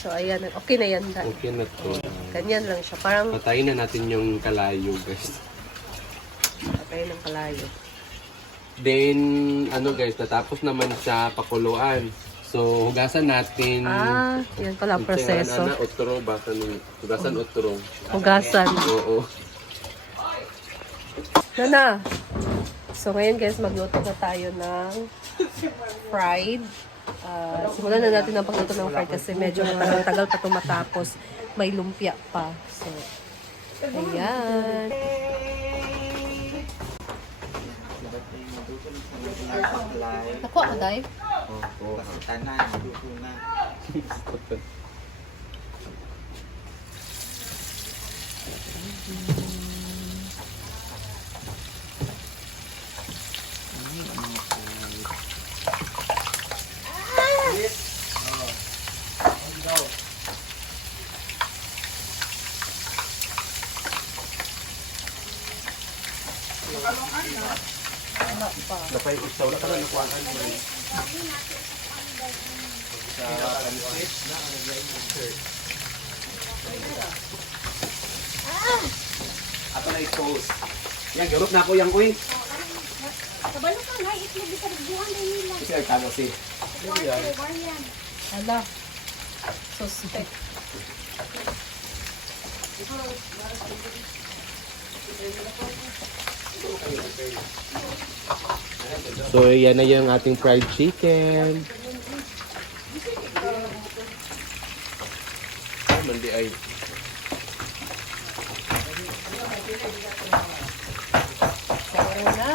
So, ayan. Okay na yan, Dan. Okay na to. Ganyan lang siya. Parang Patayin na natin yung kalayo, guys. patay ng kalayo. Then, ano guys, natapos naman siya pakuluan. So, hugasan natin. Yan pala ang proseso. Utro, basa nung hugasan utro. Hugasan. Oo. Nana. So, ngayon guys, magluto na tayo ng fried. Simulan na natin ang pagluto ng fried kasi medyo matagal-tagal pa ito matapos. May lumpia pa. So, ayan. Ako, Aday. Napay isaw na ka na nakuhaan mo. Ato na i-post. Yan, garot na ako yung kuy. Kabalo ka na, itlog bisa nagbuhan na nila. Kasi ay kano si. Waryan. Hala. Suspect. So, yan na yung ating fried chicken. Mandi ay. So, na.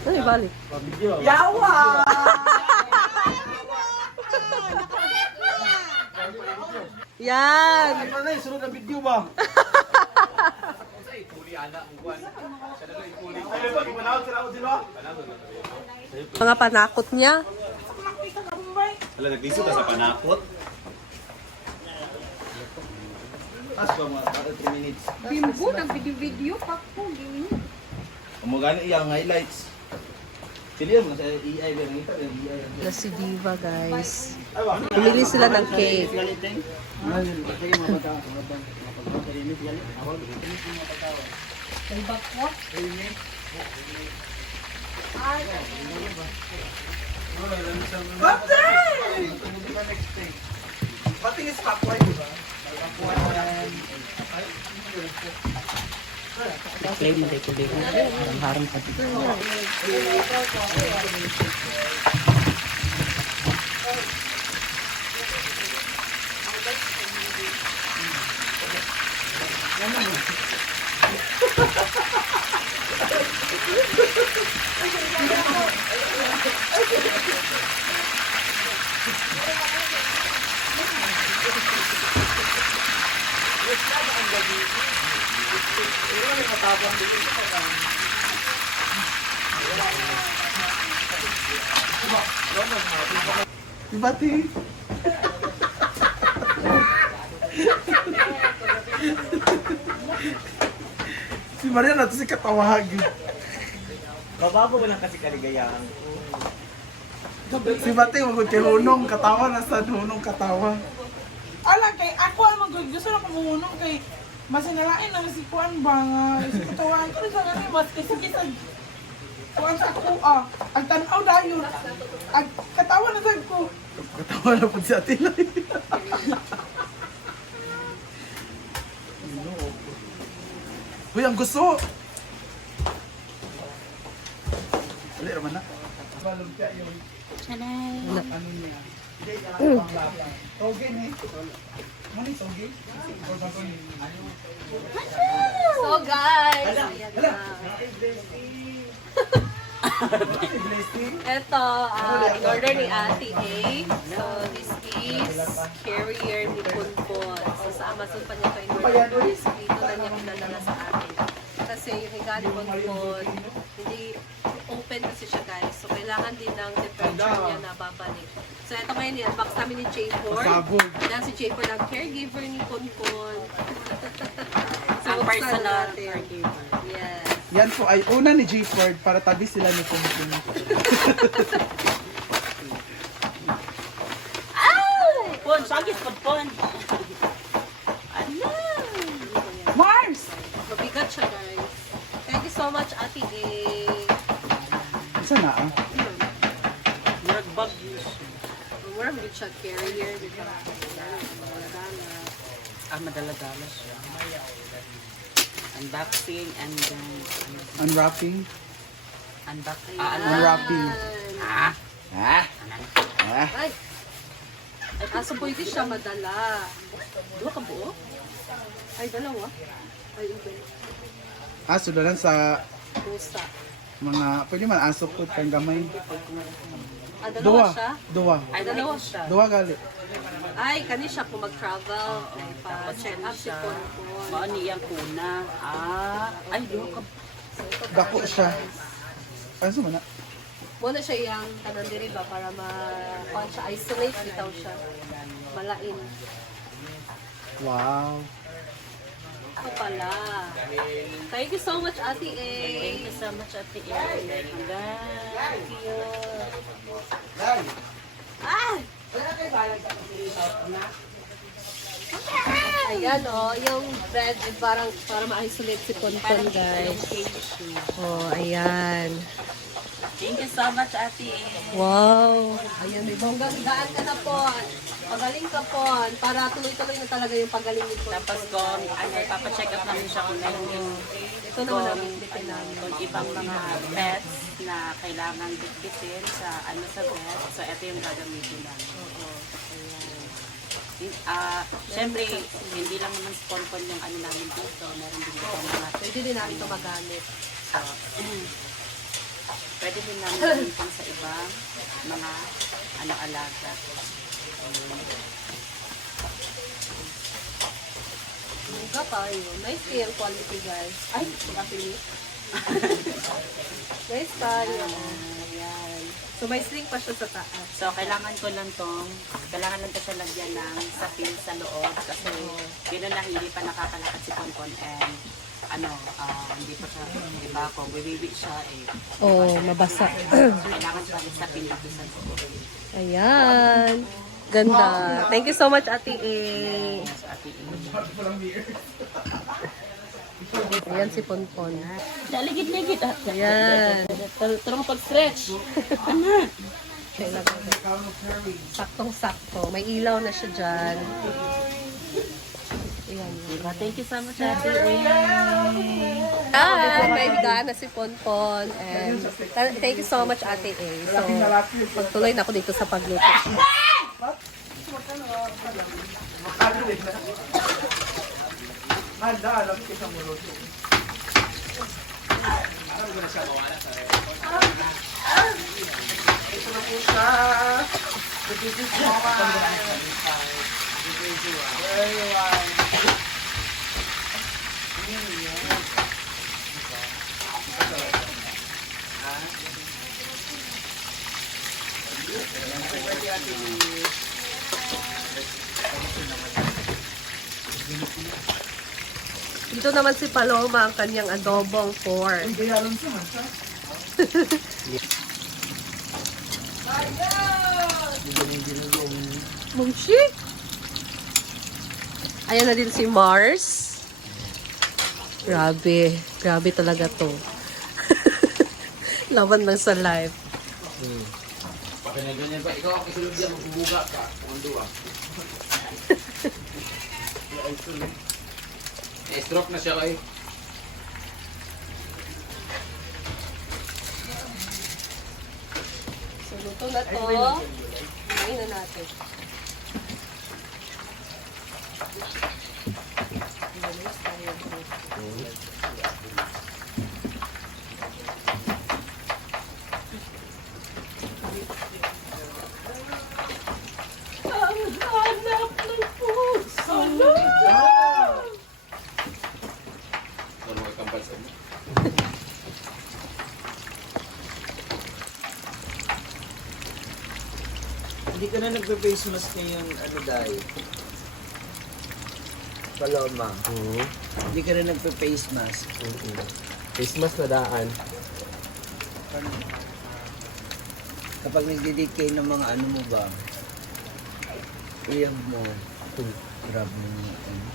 Ano yung balik? Yawa! Yan! Ano na yung sunod na video ba? Mga panakot niya. Wala, nagbiso ka sa panakot. Pas ba mga 3 minutes? Bimbo, nag-video-video pa ko. Gini. Umugano iyang highlights. Pilihan mo sa EI ba nangita yung EI. Na si Diva, guys. Pumili sila ng cake. May bako? Bating is pakwan, di ba? Play mo dito dito. Harang-harang pa dito. Di ba, Ti? Si Maria na to si katawahag. Babago mo lang kasi kaligayahan. Si Bate, magkihunong katawa, nasa hunong katawa. Alam kay ako ang gusto na kumuhunong kay masinalain na si Kuan ba nga si katawan ko sa ganun mas kasi sa Kuan sa ako ang tanaw dayon ang katawan na sad ko Katawa na po si Atila. Uy, ang gusto! Dali, raman na. Sanay. Toge ni. Mani toge. So, guys. Ayan na. Ito, in-order ni Ate A. So, this is carrier ni Punpon. So, sa Amazon pa niya ito in-order. Dito na niya pinadala sa atin. Kasi kasi yung regalo bonbon, hindi open kasi siya guys. So kailangan din ng temperature niya na babalik. So ito ngayon yan, box namin ni J4. Yan si J4 ng caregiver ni Ponpon. So Ang buksan personal natin. caregiver. Yes. Yan po ay una ni J. Ford para tabi sila ni Kumpin. Pon, sagit po, pon. Ano? Mars! Mabigat siya guys. Thank you so much Ate A. Isa na ah. Murag bag yun. Wala mo siya carrier, di ba? Madala-dala siya. Unboxing and then Unwrapping. unboxing. Unwrapping. Ah. Ah. Ah. Ay! Aso pwede siya madala. Dua ka buo? Ay, dalawa. Ay, iba. Sudalan sa Pusa. mga, pwede man aso po kang gamay. Dalawa siya? Dua. Ay, dalawa siya. Dua gali. Ay, kani siya kung mag-travel. Ay, pa-check up si Ponpon. Mao niyang kuna. Ay, dua ka. Dako siya. Ano sa mana? Muna siya yung tanan diri ba para siya isolate bitaw siya. Malain. Wow. Ako pala. Thank you so much, Ate A. Thank you so much, Ate Erin. Thank you. Ah! Ayan yung bread ay parang para ma-isolate si Ponpon guys. Oh, ayan. Thank you so much, Ate Erin. Wow! Ayan, may bonggang gaan ka na po. Pagaling ka po. Para tuloy-tuloy na talaga yung pagaling ni Ponpon. Tapos kung papacheck up namin siya kung meron yung Ito naman ang bitbitin namin. kung ibang mga pets na kailangan bitbitin sa sa vet. So, ito yung gagamitin namin. Siyempre, hindi lang naman sponsor yung namin dito. Meron din ito mga Pwede din namin ito magamit. pwede din namin gamitin sa ibang mga alaga. Mungga tayo. Nice yung quality guys. Ay, makapili. Nice tayo. Ayan. So may sling pa siya sa taas. So, kailangan ko lang siya lagyan ng sapin sa loob kasi yun na hindi pa nakakalakad si Ponpon and hindi pa siya, diba, kung bibibi siya Oh, mabasa. kailangan siya ng sapin dito sa loob. Ayan. Ganda. Thank you so much, Ate A. Ayan si Ponpon. Daligid-ligid. Ayan. Tarong pag-stretch. Saktong-sakto. May ilaw na siya dyan. Ayan. Diba? Thank you so much, Ate. May higaan na si Ponpon. And thank you so much, Ate A. So, magtuloy na ako dito sa pagluto. Alam ko sa mulo. Ito na po siya. This is Dito naman si Paloma ang kanyang adobong pork. Hindi alam sa mansa. Mungshi! Ayan na din si Mars. Grabe. Grabe talaga to. Laban lang sa live. Pinaganyan pa. Ikaw ang kasunod yan. Magbubuga ka. Mundo ah. Stroke na siya kayo. So, luto na to. Ngayon na natin. Ang hanap ng puso. Ano may kambal sa inyo? Hindi ka na nagpe-face mask ngayon, ano dahil? Paloma. Hindi ka na nagpe-face mask. Christmas na daan. Kapag nagdidikay ng mga ano mo ba, iyag mo, grab mo yung ano.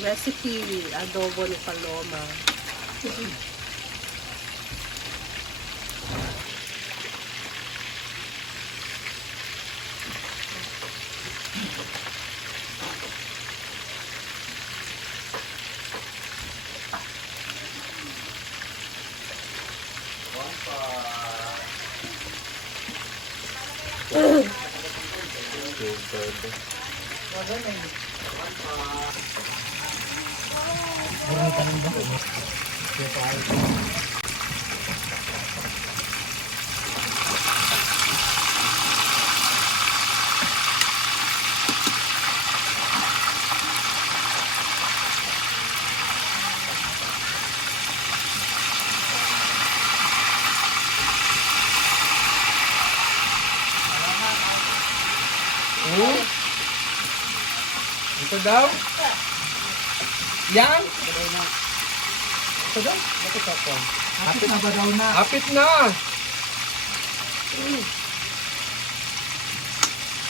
Recipe, adobo ni Paloma. Ito daw? Yan? Ito daw? Bakit ako? Hapit na ba daw na? Hapit na!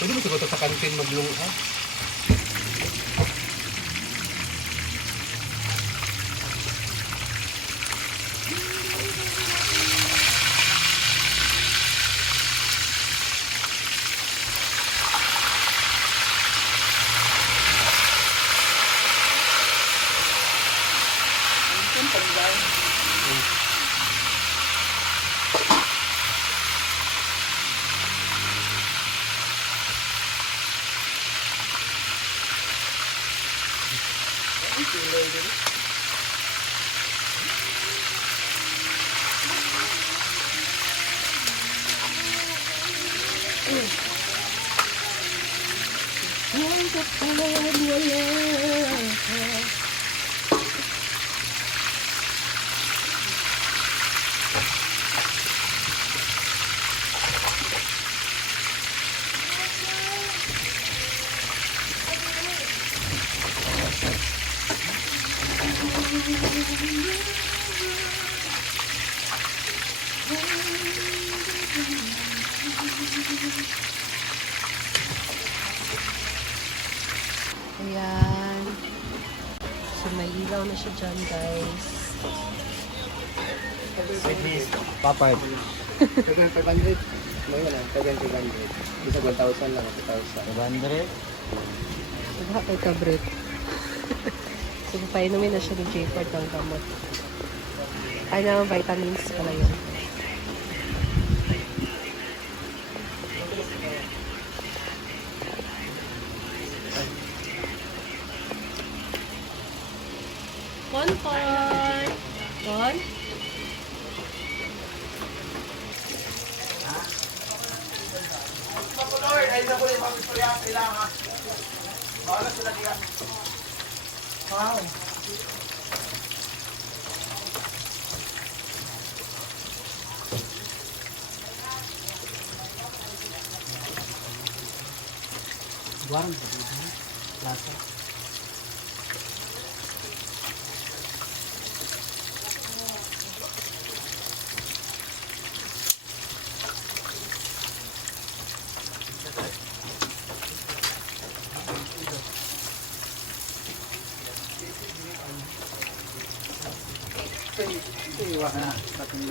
Pwede mo siguro sa kantin maglungha. Ayan. So, may ilaw na siya dyan, guys. Papad. Tagan 500. May wala, tagan 500. Isa 1,000 lang, 2,000. 500? Diba kay Kabrit? So, painumin na siya ni J-Ford ng gamot. Ay naman, vitamins pala yun. Kon. Kon? Wow.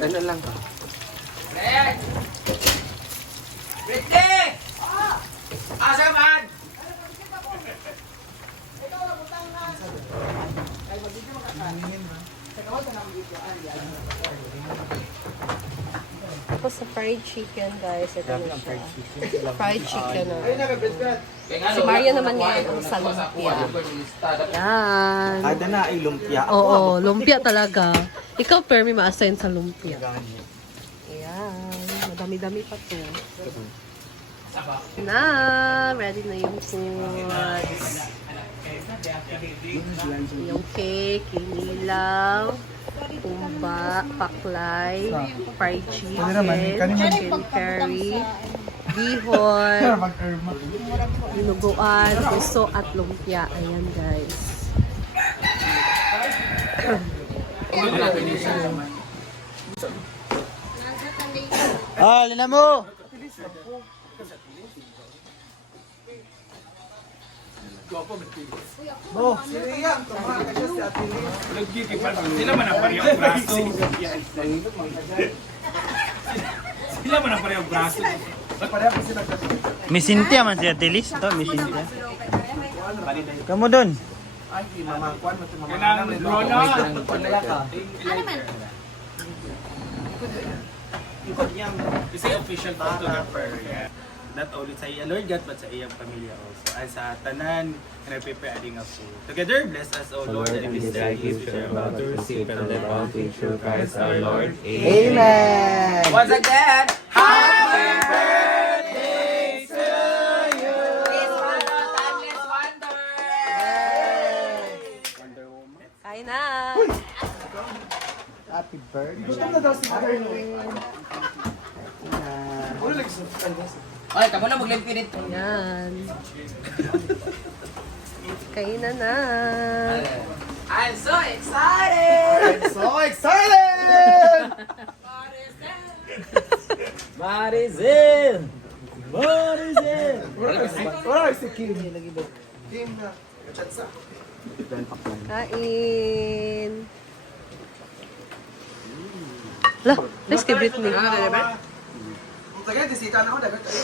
Ano lang ka? Tapos sa fried chicken, guys. Ito na siya. Fried chicken na. Si Maria naman yan ang sa lumpia. Yan. Ada na ay lumpia. Oo, lumpia talaga. Ikaw, Permi, ma-assign sa lumpia. Ayan. Madami-dami pa to. Na, ready na yung foods. Yung cake, kinilaw, umba, paklay, fried chicken, chicken curry, bihon, dinuguan, puso at lumpia. Ayan guys. Ah, lina mo! Sila man ang parehong braso. Sila man ang parehong braso. Miss Cynthia man siya, Tilis. Ito, Miss Cynthia. Kamu dun. Kailangan Rona. Kasi official photographer. Not only sa iya Lord God, but sa iyang pamilya also. Ay sa tanan, na prepare adding ako. Together, bless us, O Lord, and this day gift share about to receive and live all things through Christ our Lord. Amen! Once again, Happy birthday to you! timeless wonder! Kain na! Happy birthday! Ay, kamo na maglimpinit. Ayan. Kainan na. I'm so excited! So excited! Marizil! Marizil! Wala si Kim. Kain. Lah, let's give it me. Tagay, disita na ako, dagat kayo.